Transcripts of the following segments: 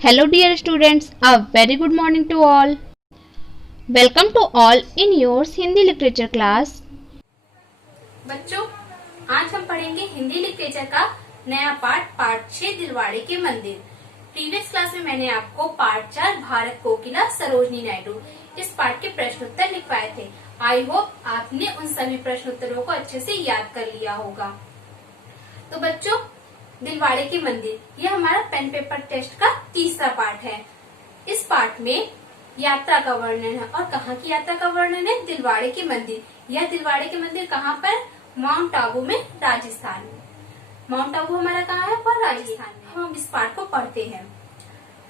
Hello dear students, a very good morning to all. Welcome to all in your Hindi literature class. बच्चों, आज हम पढ़ेंगे Hindi literature का नया पार्ट 6 दिलवाड़े के मंदिर। प्रीवियस क्लास में मैंने आपको पार्ट 4 भारत कोकिला सरोजनी नायडू इस पार्ट के प्रश्न उत्तर लिखवाए थे। आई होप आपने उन सभी प्रश्न उत्तरों को अच्छे से याद कर लिया होगा। तो बच्चों, दिलवाड़े के मंदिर यह हमारा पेन पेपर टेस्ट का तीसरा पार्ट है। इस पार्ट में यात्रा का वर्णन है। और कहाँ की यात्रा का वर्णन है? दिलवाड़े के मंदिर। यह दिलवाड़े के मंदिर कहाँ पर? माउंट आबू में, राजस्थान में। माउंट आबू हमारा कहाँ है? पर राजस्थान में। हम इस पार्ट को पढ़ते हैं।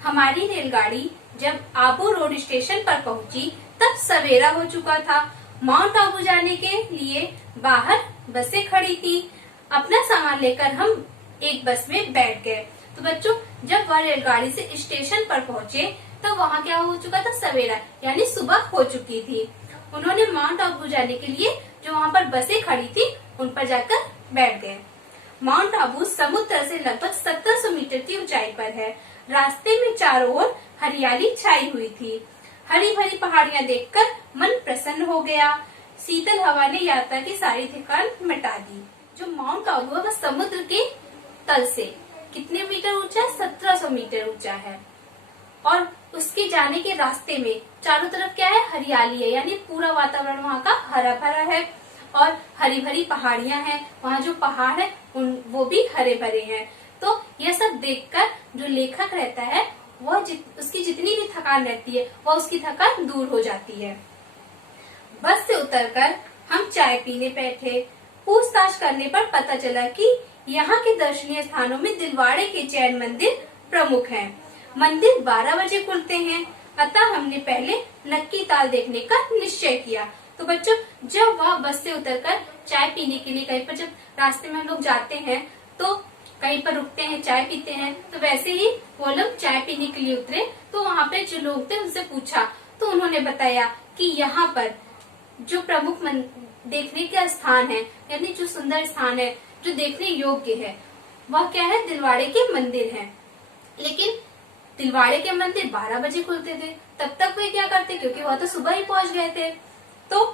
हमारी रेलगाड़ी जब आबू रोड स्टेशन पर पहुंची तब सवेरा हो चुका था। माउंट आबू जाने के लिए बाहर बसें खड़ी थी। अपना सामान लेकर हम एक बस में बैठ गए। तो बच्चों, जब वह रेलगाड़ी से स्टेशन पर पहुंचे तो वहाँ क्या हो चुका था? सवेरा, यानी सुबह हो चुकी थी। उन्होंने माउंट आबू जाने के लिए जो वहाँ पर बसें खड़ी थी उन पर जाकर बैठ गए। माउंट आबू समुद्र से लगभग 1700 मीटर की ऊंचाई पर है। रास्ते में चारों ओर हरियाली छाई हुई थी। हरी भरी पहाड़ियां देखकर मन प्रसन्न हो गया। शीतल हवा ने यात्रा की सारी थकान मिटा दी। जो माउंट आबू है वह समुद्र के तल से कितने मीटर ऊंचा है? 1700 मीटर ऊंचा है। और उसके जाने के रास्ते में चारों तरफ क्या है? हरियाली है, यानी पूरा वातावरण वहाँ का हरा भरा है और हरी भरी पहाड़ियां हैं। वहाँ जो पहाड़ है वो भी हरे भरे हैं। तो यह सब देखकर जो लेखक रहता है वह उसकी जितनी भी थकान रहती है वह उसकी थकान दूर हो जाती है। बस से उतरकर हम चाय पीने बैठे। पूछताछ करने पर पता चला कि यहाँ के दर्शनीय स्थानों में दिलवाड़े के जैन मंदिर प्रमुख हैं। मंदिर 12 बजे खुलते हैं, अतः हमने पहले नक्की ताल देखने का निश्चय किया। तो बच्चों, जब वह बस से उतरकर चाय पीने के लिए कहीं पर, जब रास्ते में हम लोग जाते हैं तो कहीं पर रुकते हैं, चाय पीते हैं, तो वैसे ही वो लोग चाय पीने के लिए उतरे। तो वहाँ पे जो लोग थे उनसे पूछा तो उन्होंने बताया कि यहाँ पर जो प्रमुख देखने का स्थान है, यानी जो सुंदर स्थान है, जो देखने योग्य है, वह क्या है? दिलवाड़े के मंदिर है। लेकिन दिलवाड़े के मंदिर 12 बजे खुलते थे। तब तक वे क्या करते? क्योंकि वह तो सुबह ही पहुंच गए थे, तो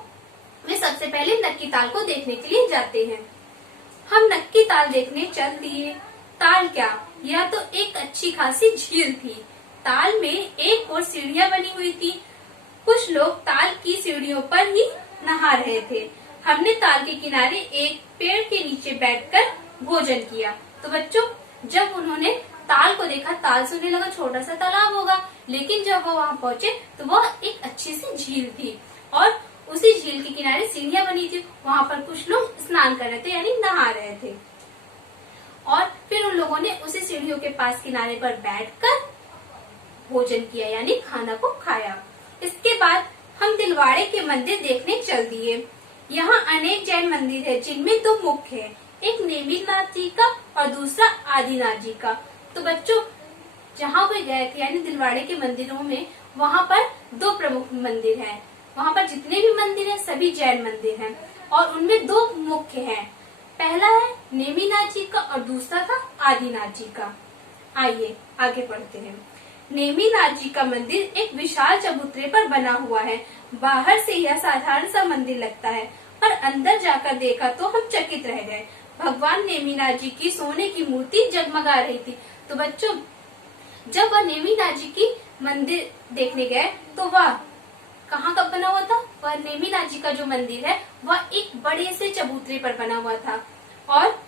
वे सबसे पहले नक्की ताल को देखने के लिए जाते हैं। हम नक्की ताल देखने चल दिए। ताल क्या, यह तो एक अच्छी खासी झील थी। ताल में एक और सीढ़ियां बनी हुई थी। कुछ लोग ताल की सीढ़ियों पर ही नहा रहे थे। हमने ताल के किनारे एक पेड़ के नीचे बैठकर भोजन किया। तो बच्चों, जब उन्होंने ताल को देखा, ताल से उन्हें लगा छोटा सा तालाब होगा, लेकिन जब वो वहाँ पहुंचे तो वह एक अच्छी सी झील थी और उसी झील के किनारे सीढ़ियां बनी थी। वहाँ पर कुछ लोग स्नान कर रहे थे, यानी नहा रहे थे। और फिर उन लोगों ने उसी सीढ़ियों के पास किनारे पर बैठकर भोजन किया, यानी खाना को खाया। इसके बाद हम दिलवाड़े के मंदिर देखने चल दिए। यहाँ अनेक जैन मंदिर है, जिनमें 2 मुख्य है, एक नेमिनाथ जी का और दूसरा आदिनाथ जी का। तो बच्चों, जहाँ वे गए थे, यानी दिलवाड़े के मंदिरों में, वहाँ पर 2 प्रमुख मंदिर हैं। वहाँ पर जितने भी मंदिर हैं सभी जैन मंदिर हैं और उनमें 2 मुख्य हैं। पहला है नेमिनाथ जी का और दूसरा था आदिनाथ जी का। आइए आगे पढ़ते हैं। नेमिनाथ जी का मंदिर एक विशाल चबूतरे पर बना हुआ है। बाहर से यह साधारण सा मंदिर लगता है, पर अंदर जाकर देखा तो हम चकित रह गए। भगवान नेमिनाथ जी की सोने की मूर्ति जगमगा रही थी। तो बच्चों, जब वह नेमिनाथ जी की मंदिर देखने गए तो वह कहाँ का बना हुआ था? वह नेमिनाथ जी का जो मंदिर है वह एक बड़े से चबूतरे पर बना हुआ था और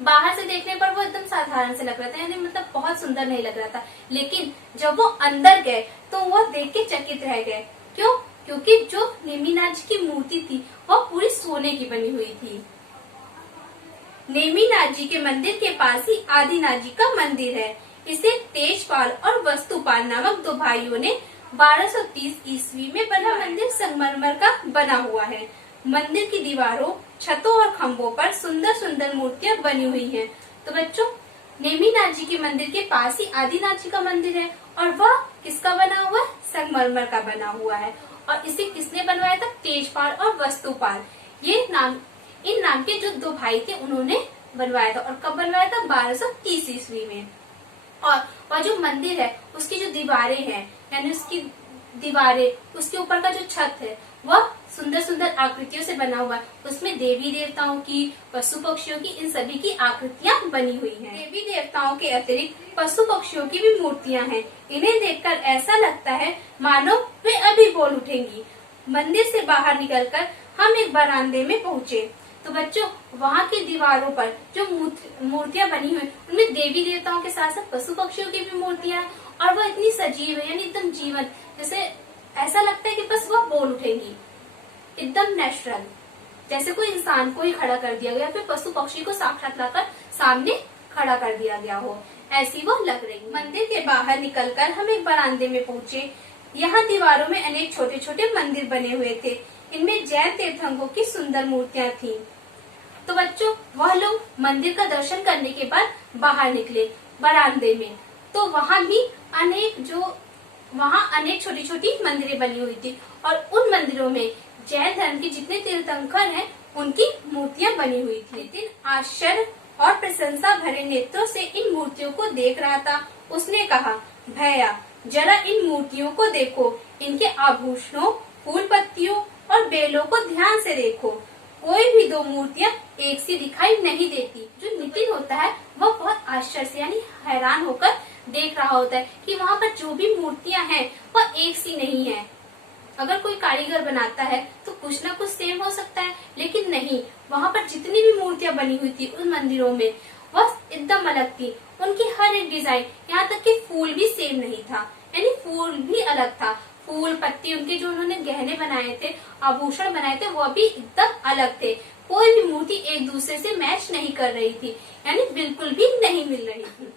बाहर से देखने पर वो एकदम साधारण से लग रहा था, यानी मतलब बहुत सुंदर नहीं लग रहा था। लेकिन जब वो अंदर गए तो वह देख के चकित रह गए। क्यों? क्योंकि जो नेमिनाथ जी की मूर्ति थी वह पूरी सोने की बनी हुई थी। नेमिनाथ जी के मंदिर के पास ही आदिनाथ जी का मंदिर है। इसे तेजपाल और वस्तुपाल नामक 2 भाइयों ने 1230 ईस्वी में बना। मंदिर संगमरमर का बना हुआ है। मंदिर की दीवारों, छतों और खम्भों पर सुंदर सुंदर मूर्तियां बनी हुई हैं। तो बच्चों, नेमिनाथ जी के मंदिर के पास ही आदिनाथ जी का मंदिर है और वह किसका बना हुआ है? संगमरमर का बना हुआ है। और इसे किसने बनवाया था? तेजपाल और वस्तुपाल। ये नाम, इन नाम के जो 2 भाई थे उन्होंने बनवाया था। और कब बनवाया था? 1230 ईस्वी में। और जो मंदिर है उसकी जो दीवारें हैं, यानी उसकी दीवारें, उसके ऊपर का जो छत है वह सुंदर सुंदर आकृतियों से बना हुआ है। उसमें देवी देवताओं की, पशु पक्षियों की, इन सभी की आकृतियां बनी हुई हैं। देवी देवताओं के अतिरिक्त पशु पक्षियों की भी मूर्तियां हैं। इन्हें देखकर ऐसा लगता है मानो वे अभी बोल उठेंगी। मंदिर से बाहर निकलकर हम एक बरामदे में पहुँचे तो बच्चों वहाँ की दीवारों पर जो मूर्तियां बनी हुई उनमें देवी देवताओं के साथ साथ पशु पक्षियों की भी मूर्तियां हैं और वह इतनी सजीव है, यानी एकदम जीवंत, जैसे ऐसा लगता है कि बस वह बोल उठेंगी, एकदम नेचुरल, जैसे कोई इंसान को ही खड़ा कर दिया गया, फिर पशु पक्षी को साक्षात लाकर सामने खड़ा कर दिया गया हो, ऐसी वो लग रही। मंदिर के बाहर निकलकर हम एक बरामदे में पहुँचे। यहाँ दीवारों में अनेक छोटे छोटे मंदिर बने हुए थे। इनमें जैन तीर्थंकरों की सुंदर मूर्तियां थीं। तो बच्चों वह लोग मंदिर का दर्शन करने के बाद बाहर निकले बरामदे में, तो वहाँ अनेक छोटी छोटी मंदिरें बनी हुई थी और उन मंदिरों में जैन धर्म के जितने तीर्थंकर हैं उनकी मूर्तियां बनी हुई थी। नितिन आश्चर्य और प्रशंसा भरे नेत्रों से इन मूर्तियों को देख रहा था। उसने कहा, भैया जरा इन मूर्तियों को देखो, इनके आभूषणों, फूल पत्तियों और बेलों को ध्यान से देखो। कोई भी दो मूर्तियां एक सी दिखाई नहीं देती। जो नितिन होता है वह बहुत आश्चर्य से यानी हैरान होकर देख रहा होता है कि वहाँ पर जो भी मूर्तियां हैं वह एक सी नहीं है। अगर कोई कारीगर बनाता है तो कुछ ना कुछ सेम हो सकता है, लेकिन नहीं, वहाँ पर जितनी भी मूर्तियां बनी हुई थी उन मंदिरों में वह एकदम अलग थी। उनकी हर एक डिजाइन, यहाँ तक कि फूल भी सेम नहीं था, यानी फूल भी अलग था। फूल पत्ती, उनके जो उन्होंने गहने बनाए थे, आभूषण बनाए थे, वह भी एकदम अलग थे। कोई भी मूर्ति एक दूसरे से मैच नहीं कर रही थी, यानी बिल्कुल भी नहीं मिल रही थी।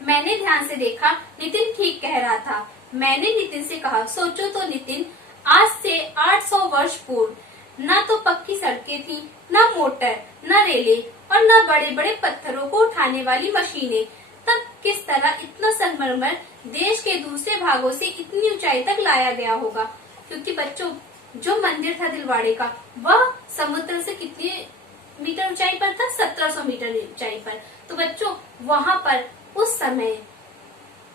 मैंने ध्यान से देखा, नितिन ठीक कह रहा था। मैंने नितिन से कहा, सोचो तो नितिन, आज से 800 वर्ष पूर्व न तो पक्की सड़कें थी, न मोटर, न रेलें और न बड़े बड़े पत्थरों को उठाने वाली मशीनें। तब किस तरह इतना संगमरमर देश के दूसरे भागों से इतनी ऊंचाई तक लाया गया होगा? क्योंकि बच्चों जो मंदिर था दिलवाड़े का वह समुद्र से कितने मीटर ऊंचाई पर था? 1700 मीटर ऊंचाई पर। तो बच्चों वहाँ पर उस समय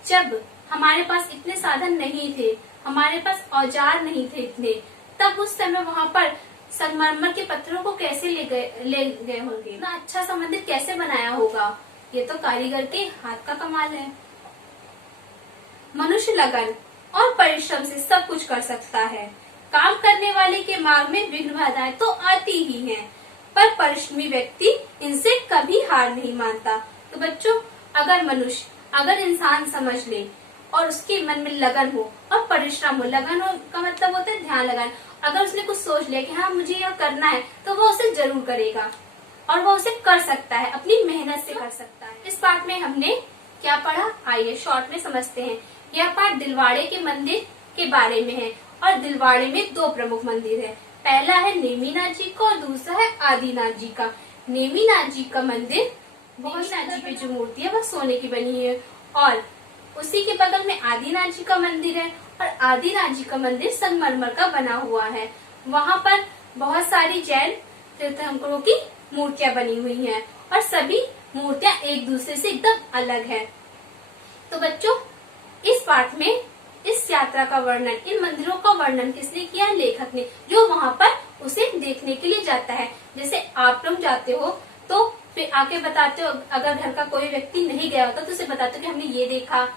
जब हमारे पास इतने साधन नहीं थे, हमारे पास औजार नहीं थे इतने, तब उस समय वहाँ पर संगमरमर के पत्थरों को कैसे ले गए होंगे? इतना अच्छा सा मंदिर कैसे बनाया होगा? ये तो कारीगर के हाथ का कमाल है। मनुष्य लगन और परिश्रम से सब कुछ कर सकता है। काम करने वाले के मार्ग में विघ्न बाधाएं तो आती ही हैं, पर परिश्रमी व्यक्ति इनसे कभी हार नहीं मानता। तो बच्चों अगर इंसान समझ ले और उसके मन में लगन हो और परिश्रम हो, लगन हो का मतलब होता है ध्यान लगाना। अगर उसने कुछ सोच लिया कि हाँ मुझे यह करना है, तो वो उसे जरूर करेगा और वो उसे कर सकता है, अपनी मेहनत से कर सकता है। इस पाठ में हमने क्या पढ़ा, आइए शॉर्ट में समझते हैं। यह पाठ दिलवाड़े के मंदिर के बारे में है और दिलवाड़े में दो प्रमुख मंदिर है। पहला है नेमिनाथ जी का और दूसरा है आदिनाथ जी का। नेमिनाथ जी का मंदिर, नेमिनाथ जी पे जो मूर्ति है वह सोने की बनी है और उसी के बगल में आदिनाथ जी का मंदिर है और आदिनाथ जी का मंदिर संगमरमर का बना हुआ है। वहाँ पर बहुत सारी जैन तीर्थंकरों की मूर्तियां बनी हुई हैं और सभी मूर्तियां एक दूसरे से एकदम अलग है। तो बच्चों इस पाठ में इस यात्रा का वर्णन, इन मंदिरों का वर्णन किसने किया? लेखक ने, जो वहाँ पर उसे देखने के लिए जाता है। जैसे आप लोग जाते हो तो फिर आके बताते हो, अगर घर का कोई व्यक्ति नहीं गया होता तो उसे बताते हो कि हमने ये देखा,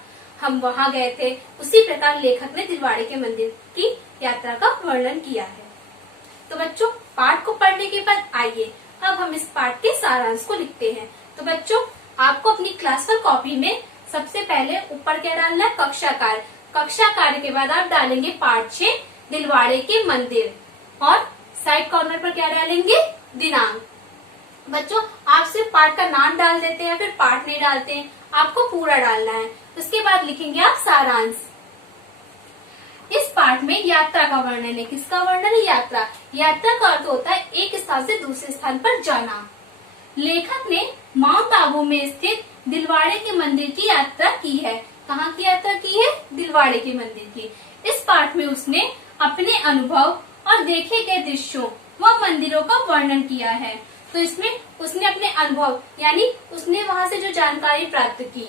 हम वहाँ गए थे। उसी प्रकार लेखक ने दिलवाड़े के मंदिर की यात्रा का वर्णन किया है। तो बच्चों पाठ को पढ़ने के बाद आइए अब हम इस पाठ के सारांश को लिखते हैं। तो बच्चों आपको अपनी क्लास पर कॉपी में सबसे पहले ऊपर क्या डालना है? कक्षा कार्य। कक्षा कार्य के बाद आप डालेंगे पाठ 6 दिलवाड़े के मंदिर और साइड कॉर्नर पर क्या डालेंगे? दिनांक। बच्चों आप सिर्फ पाठ का नाम डाल देते हैं, फिर पाठ नहीं डालते हैं, आपको पूरा डालना है। उसके बाद लिखेंगे आप सारांश। इस पाठ में यात्रा का वर्णन है। किसका वर्णन है? यात्रा। यात्रा का अर्थ होता है एक स्थान से दूसरे स्थान पर जाना। लेखक ने माउंट आबू में स्थित दिलवाड़े के मंदिर की यात्रा की है। कहाँ की यात्रा की है? दिलवाड़े के मंदिर की। इस पाठ में उसने अपने अनुभव और देखे गए दृश्यों व मंदिरों का वर्णन किया है। तो इसमें उसने अपने अनुभव यानी उसने वहां से जो जानकारी प्राप्त की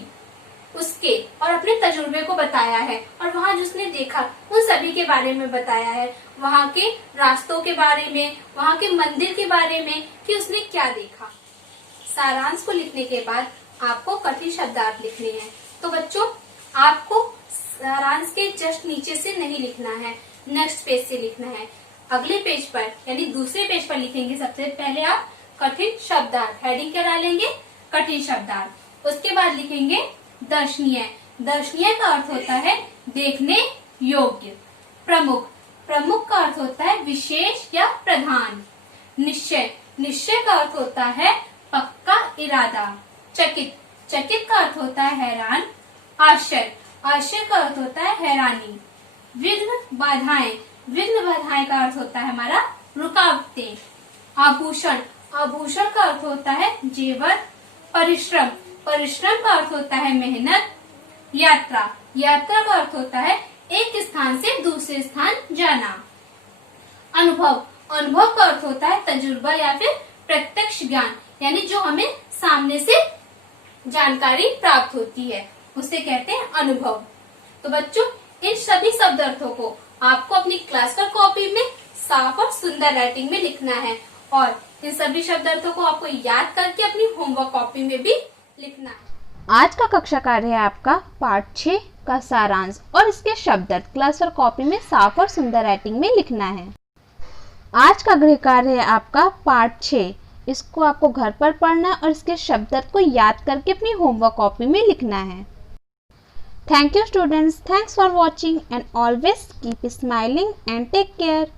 उसके और अपने तजुर्बे को बताया है, और वहाँ जो उसने देखा उन सभी के बारे में बताया है, वहाँ के रास्तों के बारे में, वहाँ के मंदिर के बारे में कि उसने क्या देखा। सारांश को लिखने के बाद आपको कठिन शब्दार्थ लिखने हैं। तो बच्चों, आपको सारांश के जस्ट नीचे से नहीं लिखना है, नेक्स्ट पेज से लिखना है। अगले पेज पर यानी दूसरे पेज पर लिखेंगे सबसे पहले आप कठिन शब्दार्थ, हेडिंग क्या डालेंगे, कठिन शब्दार्थ। उसके बाद लिखेंगे दर्शनीय। दर्शनीय का अर्थ होता है देखने योग्य। प्रमुख, प्रमुख का अर्थ होता है विशेष या प्रधान। निश्चय, निश्चय का अर्थ होता है पक्का इरादा। चकित, चकित का अर्थ होता है हैरान। आश्चर्य, आश्चर्य का अर्थ होता है हैरानी। विघ्न, बाधाएं, विघ्न बाधाएं का अर्थ होता है हमारा रुकावटें। आभूषण, आभूषण का अर्थ होता है जेवर। परिश्रम, परिश्रम का अर्थ होता है मेहनत। यात्रा, यात्रा का अर्थ होता है एक स्थान से दूसरे स्थान जाना। अनुभव, अनुभव का अर्थ होता है तजुर्बा या फिर प्रत्यक्ष ज्ञान, यानी जो हमें सामने से जानकारी प्राप्त होती है उसे कहते हैं अनुभव। तो बच्चों, इन सभी शब्द अर्थों को आपको अपनी क्लास पर कॉपी में साफ और सुंदर राइटिंग में लिखना है, और इन सभी शब्द अर्थों को आपको याद करके अपनी होमवर्क कॉपी में भी लिखना है। आज का कक्षा कार्य है आपका पार्ट 6 का सारांश, और इसके शब्द अर्थ क्लास और कॉपी में साफ और सुंदर राइटिंग में लिखना है। आज का गृह कार्य है आपका पार्ट 6, इसको आपको घर पर पढ़ना और इसके शब्द अर्थ को याद करके अपनी होमवर्क कॉपी में लिखना है। Thank you students, thanks for watching and always keep smiling and take care.